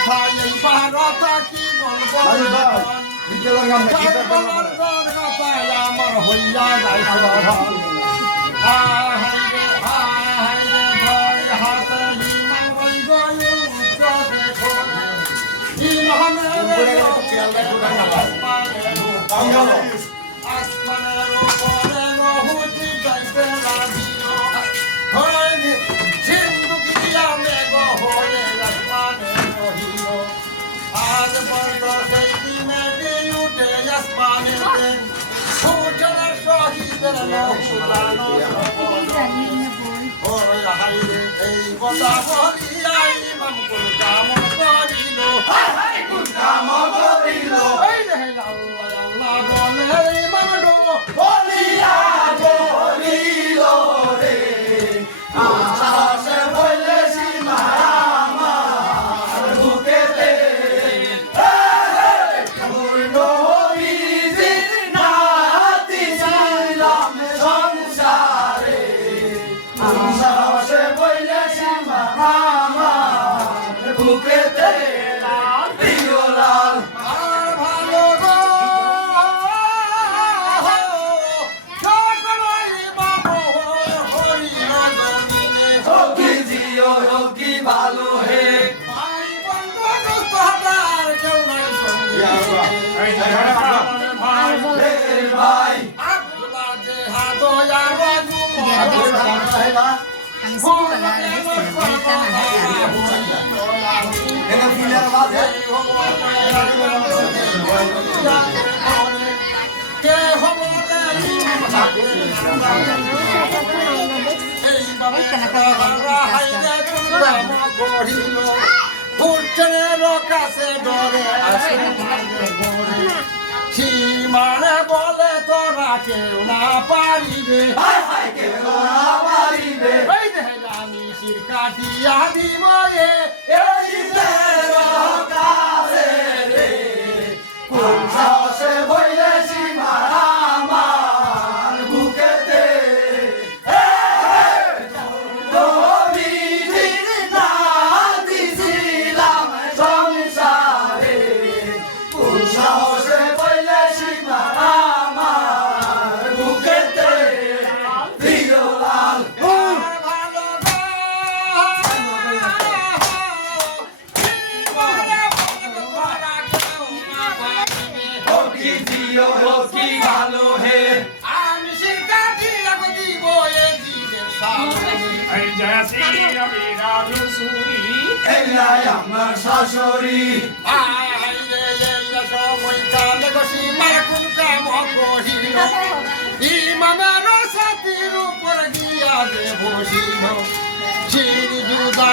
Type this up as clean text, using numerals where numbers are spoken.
কথা এই কথা কি বলবো আমার হইয়া যায় আসমানের উপরে নহুতি যাইতে লাগিল সিন্ধু কিয়া মেঘ হয়ে আসমানে রহিল আজ বন্ধ সেই দিনে উঠে আসমানের দিন সূর্যের শহীদের লহুলানো ওরে হাইরে এই কথা বলিয়া ইমাম কোন কাম করিল কোন কাম করিল এই রে আল্লাহ আল্লাহ বলে ইমাম ডো বলিয়া বলিল রে আশাসে বলে সীমা আমার বুকেতে পূর্ণ হইজির নাতি ছিলাম সংসারে আশাসে বলে সীমা আমার বুকেতে ভালো হে ভাই বন্ধু তোহার কেউ নাই সঙ্গে ভাই আব্দুল্লাহ যে হাদয়া Raju Ang simple na lang guys, nabalitan na সীমানে বলে তোরা কেউ না পারিবে আমি শির কাটিয়া দিব ভালো হে আমি শির কাটিয়া দিব আমার শাশুড়ি সময় কালে বসি মার কোন কাম করিল ইমামের সাথীর উপর গিয়া যে বসিল শির জুদা